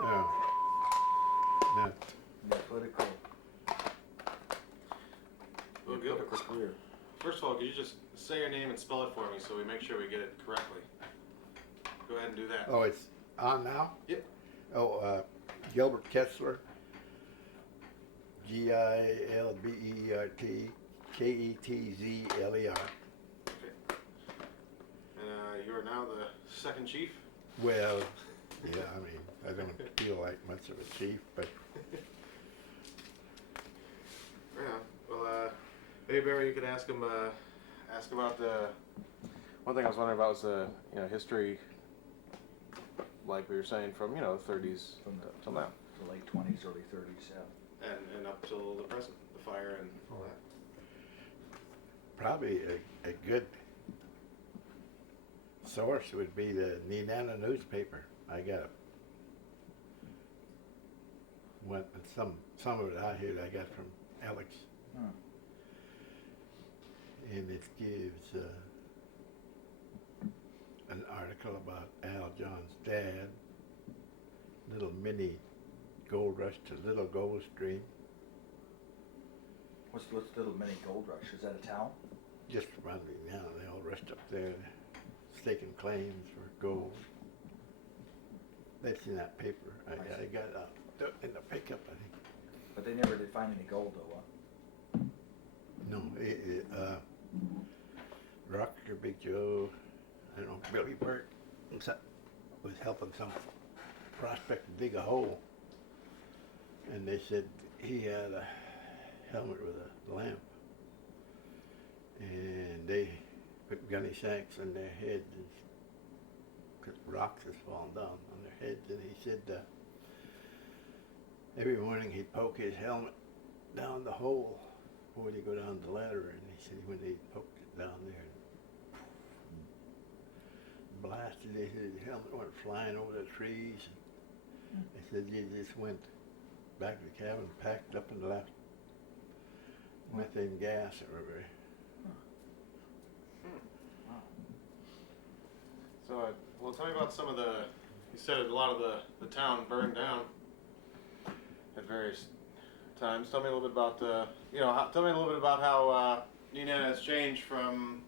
Not. Your political, Well, your Gilbert, political career. first of all, could you just say your name and spell it for me so we make sure we get it correctly? Go ahead and do that. Oh, it's on now? Yep. Oh, Gilbert Ketzler. Gilbert Ketzler. Okay. You are now the second chief. Well, yeah, I mean, I don't feel like much of a chief, but Yeah. Well, maybe Barry, you could ask him. Ask about the. One thing I was wondering about was the history, like we were saying, from 30s From the till now, the late 20s, early 30s, yeah. and up till the present, the fire and all that. probably a good source would be the Nenana newspaper. I got some of it out here that I got from Alex, Hmm. and it gives an article about Al John's dad, little mini gold rush to Little Gold Stream, What's Little Mini Gold Rush? Is that a town? just around me now. They all rushed up there staking claims for gold. That's in that paper. I got it in the pickup, I think. But they never did find any gold though, huh? No, Rocker, Big Joe, I don't know, Billy Burt was helping some prospector dig a hole. And they said he had a helmet with a lamp. And they put gunny sacks on their heads because rocks was falling down on their heads. And he said every morning he'd poke his helmet down the hole before they go down the ladder. And he said when they poked it down there and blasted it, his helmet went flying over the trees. They said he just went back to the cabin, packed up and left methane gas everywhere. So, well, tell me about some of the. You said a lot of the town burned down at various times. Tell me a little bit about tell me a little bit about how Nenana has changed from,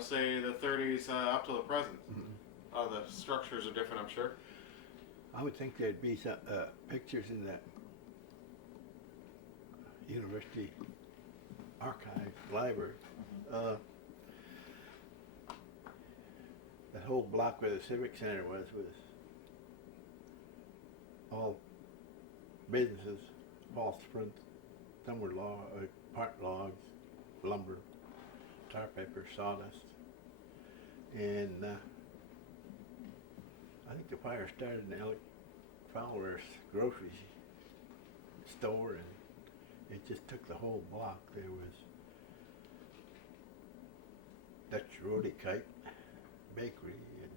say the 30s up to the present. Mm-hmm. The structures are different, I'm sure. I would think there'd be some pictures in that university archive library. That whole block where the Civic Center was all businesses, false front. Some were part logs, lumber, tar paper, sawdust. And I think the fire started in Alec Fowler's grocery store, and it just took the whole block. There was Dutch Rody Kite Bakery and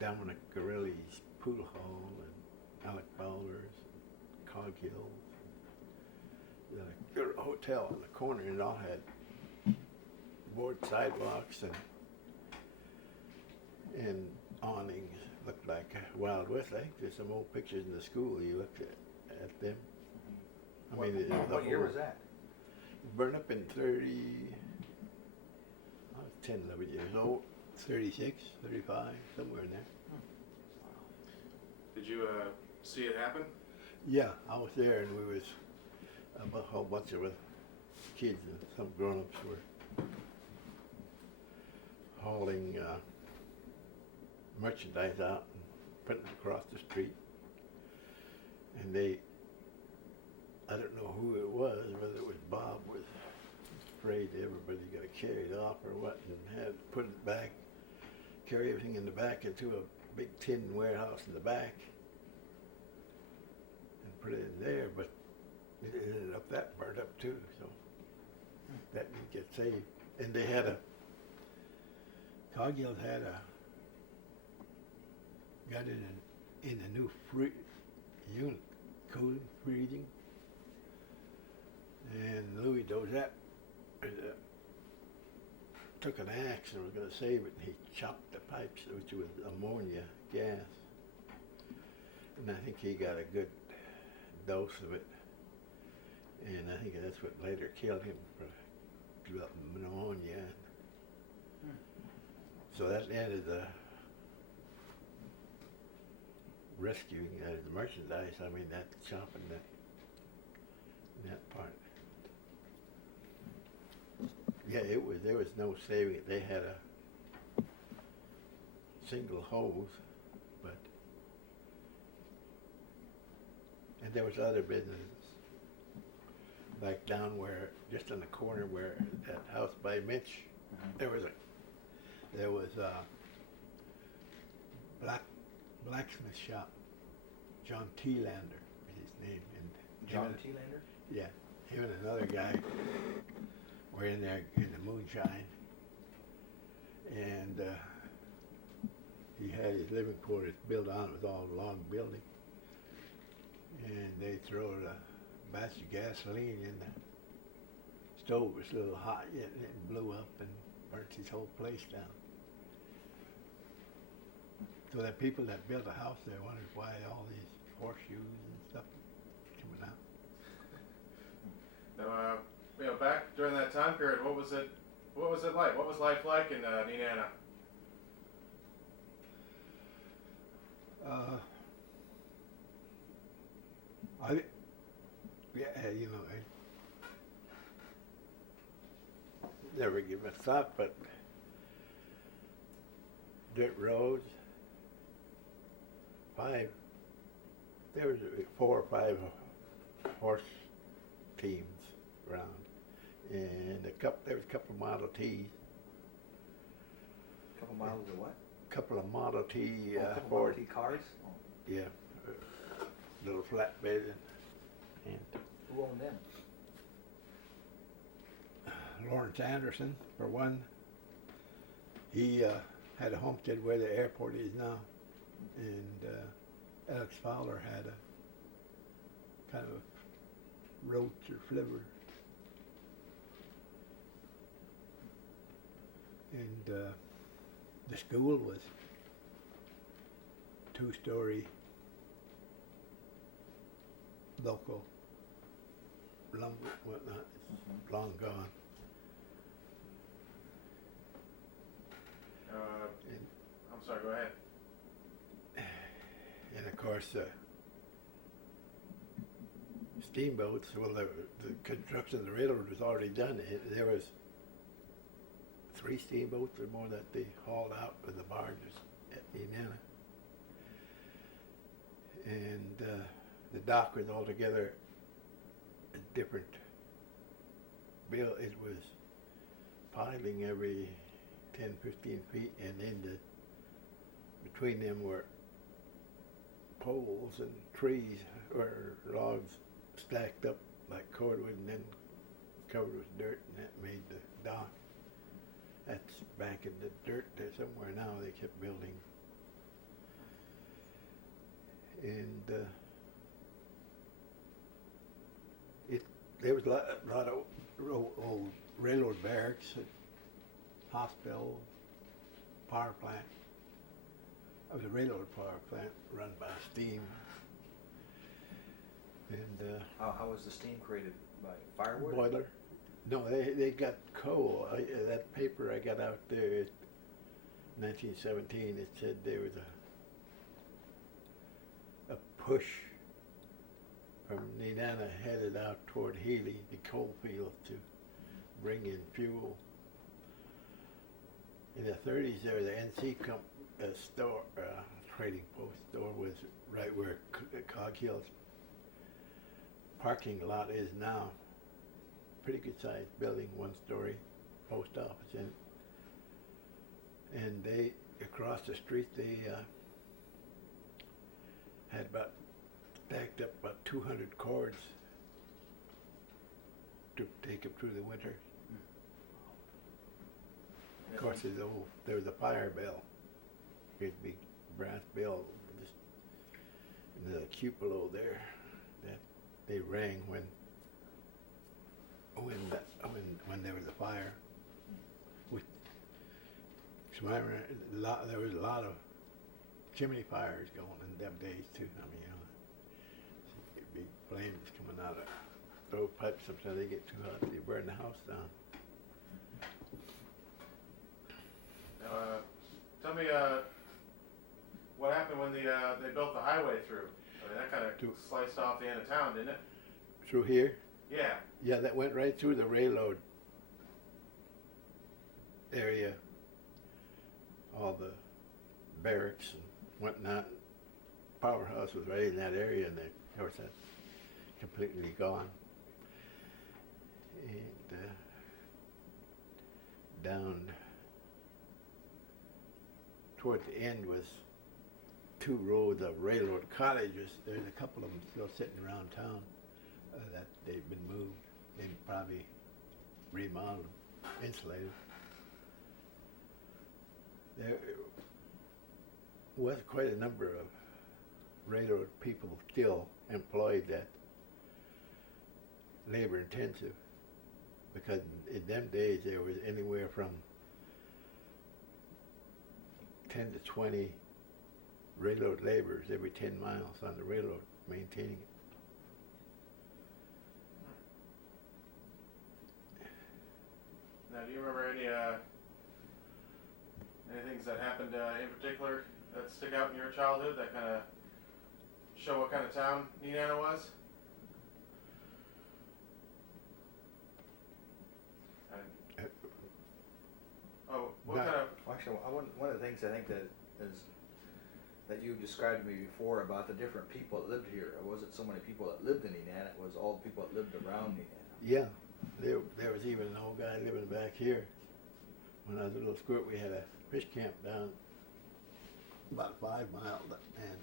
Dominic Gorelli's Pool Hall and Alec Fowler's and Cog Hills. And a hotel in the corner, and it all had board sidewalks and awnings. Looked like Wild West. I think there's some old pictures in the school. You looked at them. I mean, What year was that? Burned up in 30. I was 10, 11 years old. 36, 35, somewhere in there. Did you see it happen? Yeah, I was there, and we was a whole bunch of kids and some grown-ups were hauling merchandise out and putting it across the street. And I don't know who it was, whether it was Bob was afraid everybody got carried off or what, and had to put it back, carry everything in the back into a big tin warehouse in the back and put it in there, but it ended up that burned up too, so that didn't get saved. And they had Cargill got it in a new unit, code freezing, and Louis Dozat took an axe and was going to save it, and he chopped the pipes, which was ammonia gas. And I think he got a good dose of it. And I think that's what later killed him for developing pneumonia. So that ended the rescuing the merchandise. I mean, that chopping that part. Yeah, there was no saving it. They had a single hose, and there was other businesses, like down where, just in the corner where that house by Mitch, there was a blacksmith shop. John T. Lander is his name, and John T. Lander? yeah, him and another guy were in there in the moonshine, and he had his living quarters built on it with all log building, and they threw a batch of gasoline in the stove. It was a little hot yet, and it blew up and burnt his whole place down. So the people that built a house there wondered why all these horseshoes and stuff coming out. Now, back during that time period, what was it like? What was life like in Nenana? I never give a thought, but dirt roads, there was 4 or 5 horse teams around, and there was a couple of Model Ts. A couple miles of what? Couple of Model T couple Ford, Model T cars? Oh. yeah, little flatbed, and Who owned them? Lawrence Anderson, for one. He had a homestead where the airport is now, and Alex Fowler had a kind of roach or flivver. And the school was 2-story local lumber, whatnot. It's long gone. I'm sorry, go ahead. And of course, steamboats, well, the construction of the railroad was already done. There was 3 steamboats or more that they hauled out with the barges at Nenana. And the dock was altogether a different build. It was piling every 10, 15 feet, and between them were poles and trees or logs stacked up like cordwood and then covered with dirt, and that made the dock. That's back in the dirt there somewhere now. They kept building. And there was a lot of old railroad barracks, hospital, power plant. It was a railroad power plant run by steam. And How was the steam created? By firewood? boiler. No, they got coal. That paper I got out there, 1917, it said there was a push from Nenana headed out toward Healy, the coal fields, to bring in fuel. In the 30s, there was an NC store, trading post store was right where Cog Hill's parking lot is now. Pretty good sized building, 1-story post office in. And they, across the street, they had stacked up about 200 cords to take them through the winter. Of course, there was a fire bell, great big brass bell, just in the cupola there, that they rang when there was a fire. There was a lot of chimney fires going in them days too. I mean, you know, big flames coming out of stove pipes. Sometimes they get too hot, they burn the house down. Tell me, what happened when they built the highway through? I mean, that kind of sliced off the end of town, didn't it? Through here? Yeah. Yeah, that went right through the railroad area. All the barracks and whatnot. Powerhouse was right in that area, and of course that's completely gone. And down toward the end was 2 rows of railroad cottages. There's a couple of them still sitting around town that they've been moved. They probably remodeled, insulated. There was quite a number of railroad people still employed that labor intensive, because in them days there was anywhere from 10 to 20 railroad laborers every 10 miles on the railroad maintaining it. Now, do you remember any things that happened in particular that stick out in your childhood that kind of show what kind of town Nenana was? What kind of? Actually, one of the things I think that you described to me before about the different people that lived here. It wasn't so many people that lived in Nenana, it was all the people that lived around Nenana. Yeah, there was even an old guy living back here. When I was a little squirt, we had a fish camp down about 5 miles, and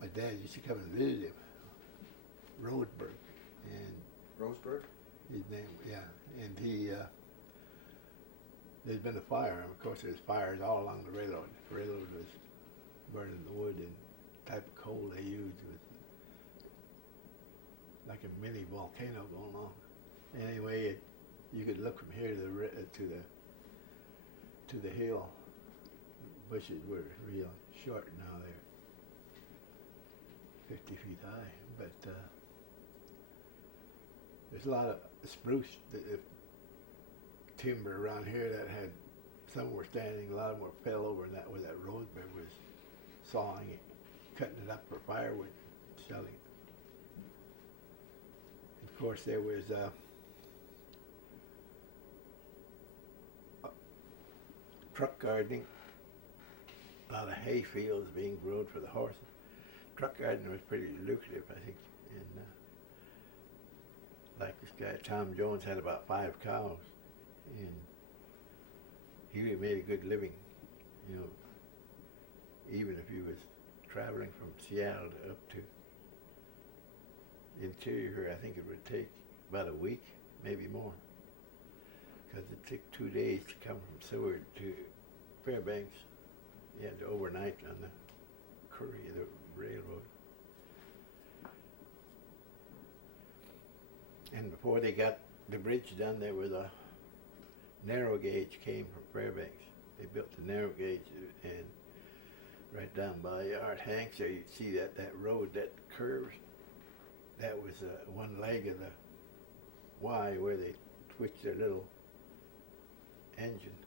my dad used to come and visit him, Roseburg, and Roseburg? his name, yeah, and he, there's been a fire, and of course there's fires all along the railroad. The railroad was burning the wood, and the type of coal they used was like a mini volcano going on. Anyway, you could look from here to the hill. Bushes were real short now, they're 50 feet high, but there's a lot of spruce timber around here that had, some were standing, a lot of them were fell over, and that was that Roseburg was sawing it, cutting it up for firewood, selling it. Of course, there was truck gardening, a lot of hay fields being grown for the horses. Truck gardening was pretty lucrative, I think. And like this guy, Tom Jones, had about 5 cows, and he really made a good living, you know, even if he was traveling from Seattle up to interior. I think it would take about a week, maybe more, because it took 2 days to come from Seward to Fairbanks. You had to overnight on the Curry, the railroad. And before they got the bridge done, there was a narrow gauge came from Fairbanks. They built the narrow gauge, and right down by Art Hanks there, you'd see that road that curves. That was one leg of the Y where they switched their little engine.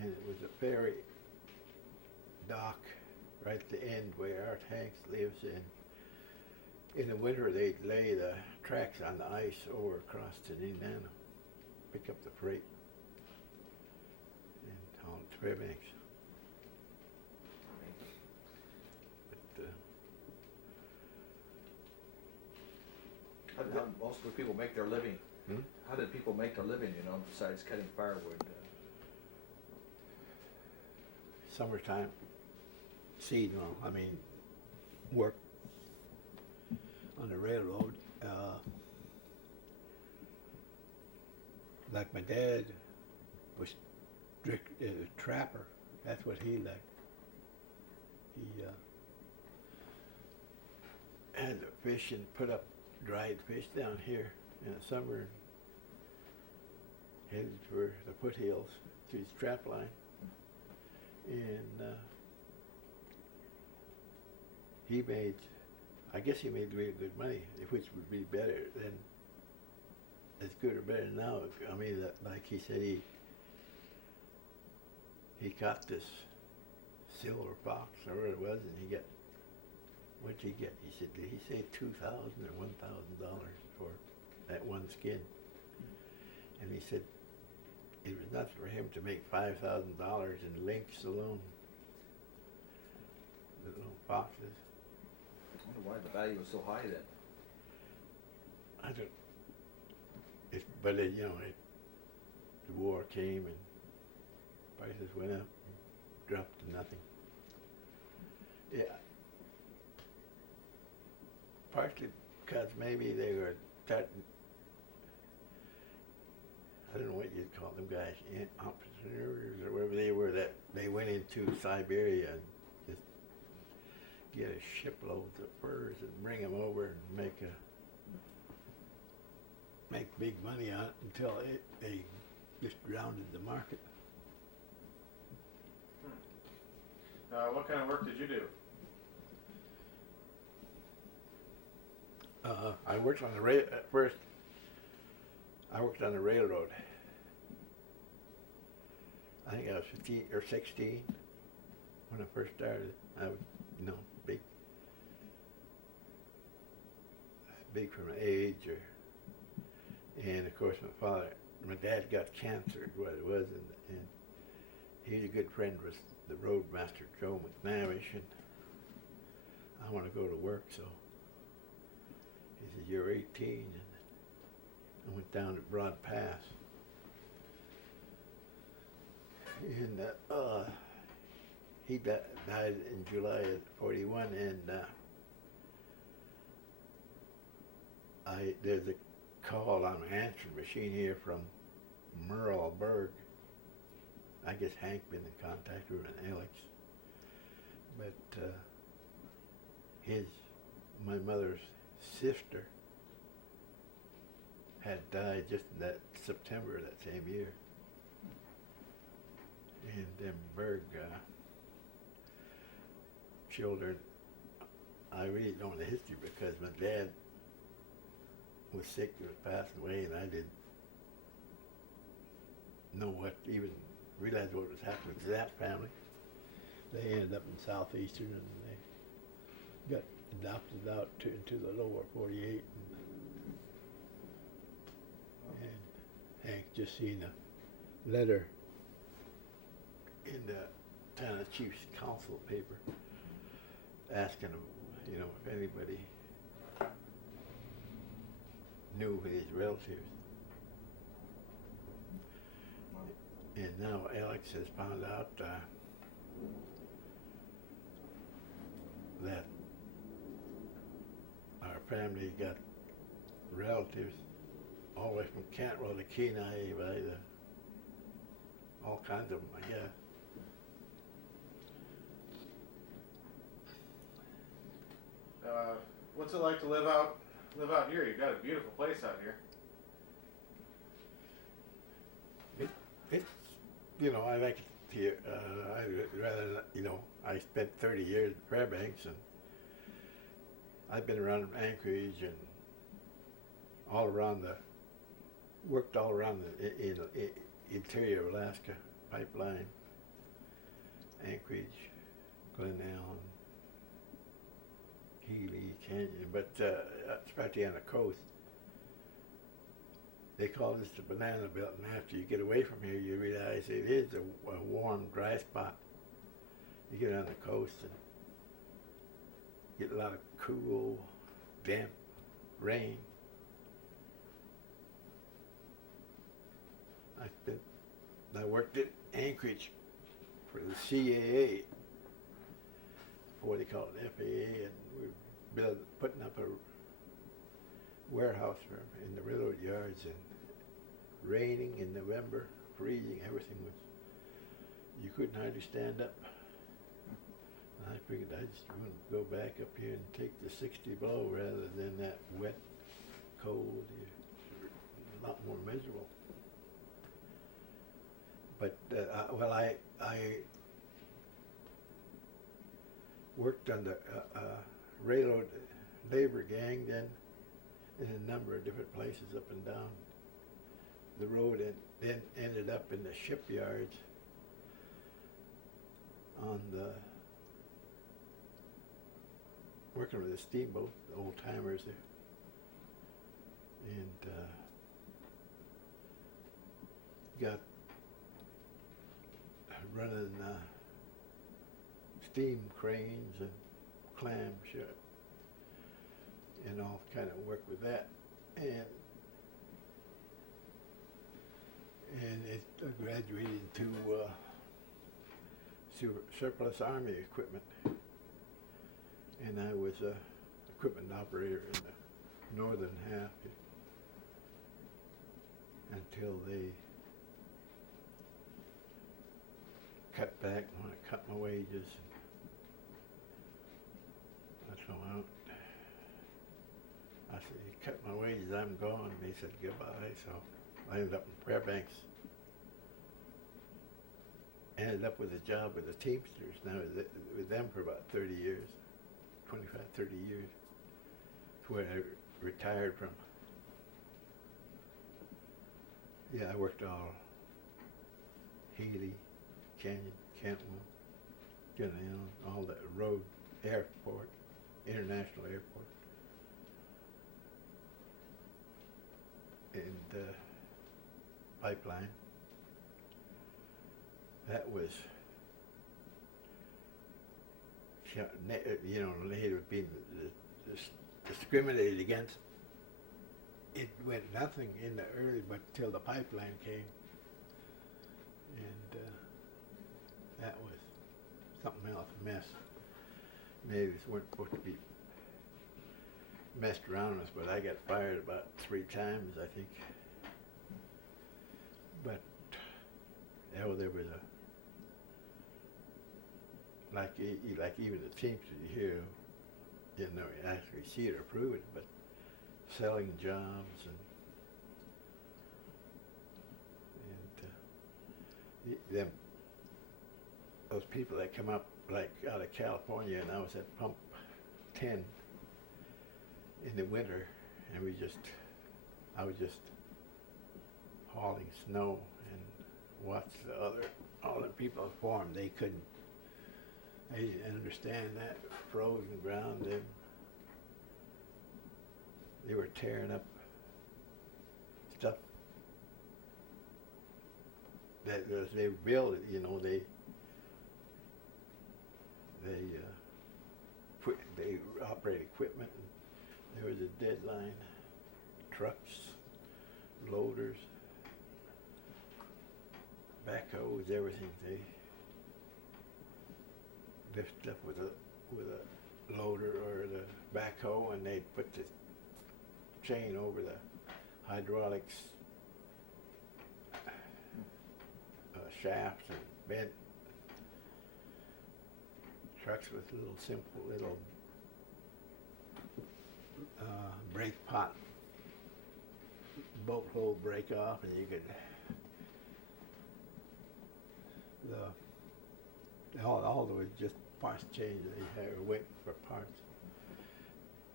And it was a ferry dock right at the end where Art Hanks lives in. In the winter, they'd lay the tracks on the ice over across to Nenana, pick up the freight, and haul it to Fairbanks. But How did most of the people make their living? Hmm? How did people make their living, you know, besides cutting firewood? Summertime, seasonal, I mean, work on the railroad. Like my dad was strict as a trapper. That's what he liked. He had to fish and put up dried fish down here in the summer, headed for the foothills to his trap line. And he made, I guess he made really good money, which would be better than, as good or better than now. I mean, like he said, he caught this silver fox or whatever it was, and he got, what'd he get? He said, did he say $2,000 or $1,000 for that one skin? And he said it was nothing for him to make $5,000 in lynx alone, the little foxes. I wonder why the value was so high then. I don't. But you know, the war came and prices went up, and dropped to nothing. Yeah. Partly because maybe they were starting. I don't know what you'd call them guys, entrepreneurs or whatever they were. That they went into Siberia and just get a shipload of furs and bring them over and make big money on it until they just drowned the market. What kind of work did you do? I worked on the at first. I worked on the railroad. I think I was 15 or 16 when I first started. I was, you know, big from age, and of course my dad got cancer, what it was, and he's a good friend with the roadmaster Joe McNavish, and I want to go to work, so he said, you're 18, and I went down to Broad Pass, and he died in July of '41, and there's a call on my answering machine here from Merleburg. I guess Hank been in contact with him and Alex, but my mother's sister had died just in that September of that same year. And them Berg children, I really don't know the history because my dad was sick, he was passing away, and I didn't know even realize what was happening to that family. They ended up in Southeastern, and they got adopted out into the lower 48. And Hank just seen a letter in the town chief's council paper asking him, you know, if anybody knew his relatives. And now Alex has found out that our family got relatives all the way from Cantwell to Kenai, by all kinds of them, I guess. What's it like to live out here? You've got a beautiful place out here. It's, you know, I like it here. I'd rather not, you know, I spent 30 years in Fairbanks, and I've been around Anchorage and worked all around the interior of Alaska, Pipeline, Anchorage, Glenallen, Healy, Canyon, but especially on the coast. They call this the banana belt, and after you get away from here, you realize it is a warm, dry spot. You get on the coast and get a lot of cool, damp rain. I worked at Anchorage for the CAA, before they call it FAA, and we were putting up a warehouse in the railroad yards, and raining in November, freezing, everything was, you couldn't hardly stand up. And I figured I just want to go back up here and take the 60 below rather than that wet, cold, a lot more miserable. But, I worked on the railroad labor gang then in a number of different places up and down the road, and then ended up in the shipyards on the working with the steamboat, the old timers there, and got running steam cranes and clam ship and all kind of work with that, and it graduated into surplus army equipment, and I was a equipment operator in the northern half until they cut back and want to cut my wages. So I said, you cut my wages, I'm gone. They said goodbye. So I ended up in Fairbanks. Ended up with a job with the Teamsters. Now with them for about 30 years, 25, 30 years. That's where I retired from. Yeah, I worked all Healy, Canyon, Cantwell, all that road, airport, international airport, and pipeline. That was, Native being discriminated against. It went nothing in the early, but till the pipeline came, and that was something else, a mess. Natives weren't supposed to be messed around with us, but I got fired about 3 times, I think. But there was like even the Teamsters here, you actually see it or prove it, but selling jobs and them those people that come up like out of California, and I was at pump 10 in the winter, and I was just hauling snow and watched all the people farm. They didn't understand that frozen ground. They were tearing up stuff that they built. They operate equipment. And there was a deadline. Trucks, loaders, backhoes, everything. They lift stuff with a loader or the backhoe, and they'd put the chain over the hydraulics shafts and bent trucks with simple little brake pot bolt hole break off, and you could all there was just parts change. They had waiting for parts.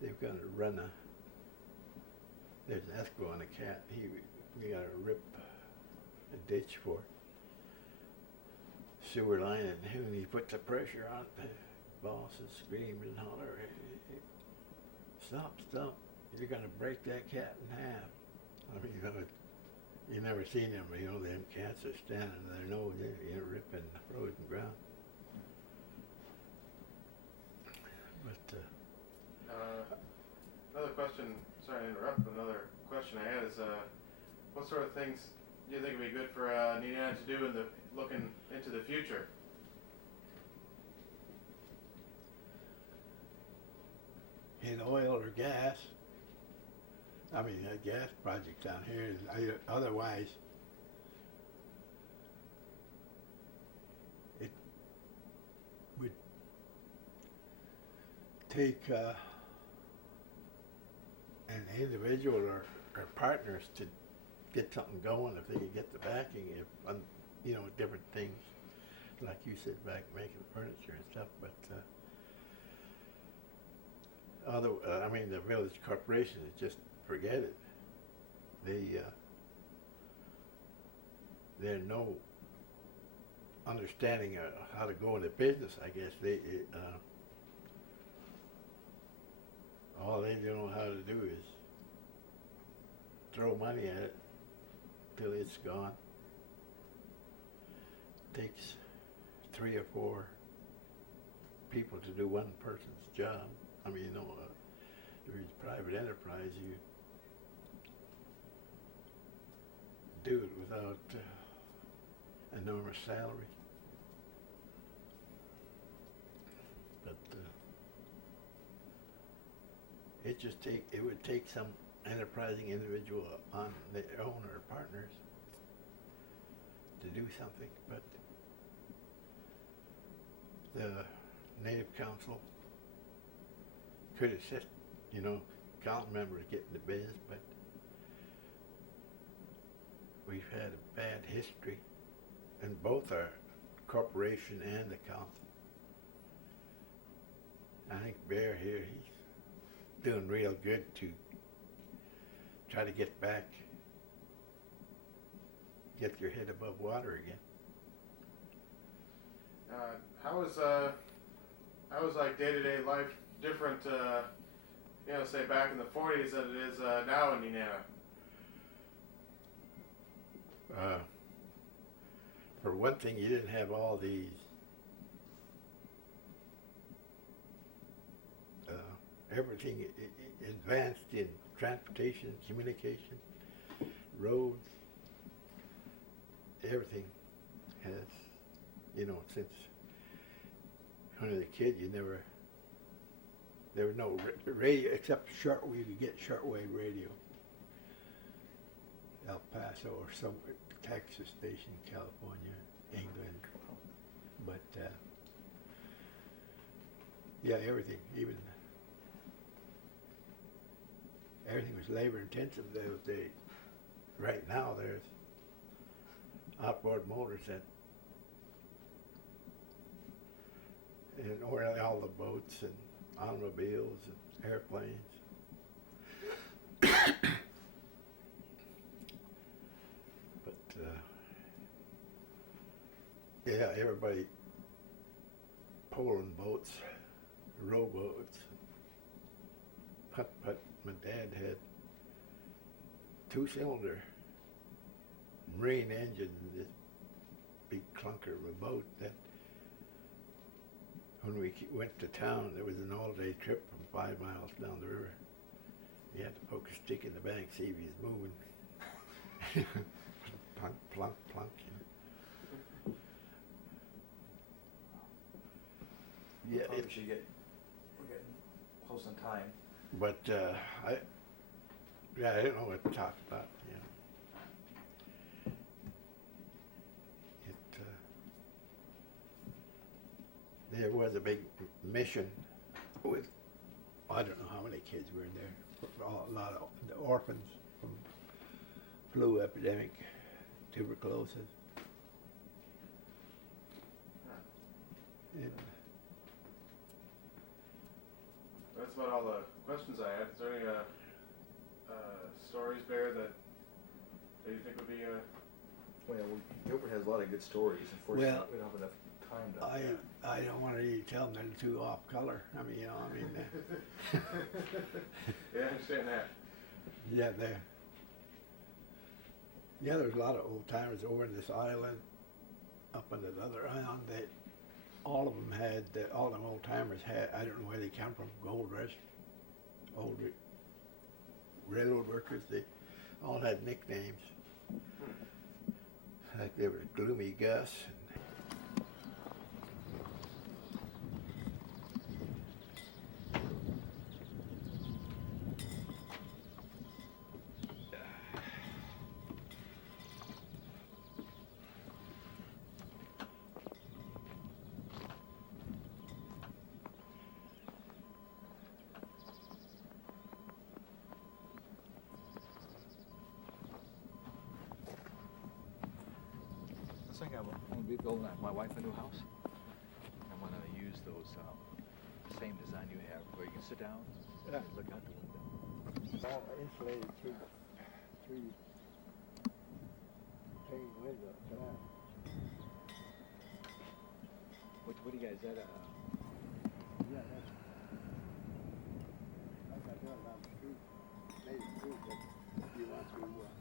They were going to run there's an escrow on a cat. We got to rip a ditch for sewer line, and when he put the pressure on it, the boss is screaming and hollering, stop, you're going to break that cat in half. I mean, you never seen them, them cats are standing on their nose, ripping the frozen ground. But another question, sorry to interrupt, but another question I had is, what sort of things do you think would be good for Nenana to do looking into the future? in oil or gas, I mean, gas projects down here, otherwise, it would take an individual or partners to get something going if they could get the backing, different things, like you said, back making furniture and stuff, but other, I mean, the village corporation is just forget it. There's no understanding of how to go into business. I guess all they don't know how to do is throw money at it till it's gone. Takes 3 or 4 people to do one person's job. I mean, if it's private enterprise, you do it without enormous salary. But it would take some enterprising individual on their own or partners to do something. But the Native Council could assist, council members getting the biz, but we've had a bad history in both our corporation and the council. I think Bear here, he's doing real good to try to get your head above water again. How is like day-to-day life different, say back in the 40s than it is now in Nenana? For one thing, you didn't have all these everything advanced in transportation, communication, roads, everything has, since when I was a kid, there was no radio except shortwave. You get shortwave radio. El Paso or some Texas station, California, England, but yeah, everything was labor intensive those days. Right now, there's outboard motors and all the boats and automobiles and airplanes. Yeah, everybody pulling boats, rowboats, putt-putt. My dad had 2-cylinder marine engine, this big clunker of a boat that when we went to town, there was an all-day trip from 5 miles down the river. You had to poke a stick in the bank, see if he was moving. Plunk, plunk, plunk. Yeah, we're getting close on time. But I don't know what to talk about. There was a big mission with, I don't know how many kids were in there. A lot of the orphans from flu epidemic, tuberculosis. And that's about all the questions I had. Is there any stories, Bear, that you think would be? Well, Gilbert has a lot of good stories. Unfortunately, Well, we don't have enough time to. I don't want to tell them they're too off color. I mean, Yeah, I understand that. There's a lot of old timers over in this island, up on the other island. All of them had, all them old timers had, I don't know where they come from, gold rush, old railroad workers, they all had nicknames. Like there was Gloomy Gus. I think I'm going to be building my wife a new house. I'm going to use those same design you have, where you can sit down, Look out the window. It's all insulated three pane windows. What do you guys, is that Yeah, that's like I got it on the street. Native fruit that you want to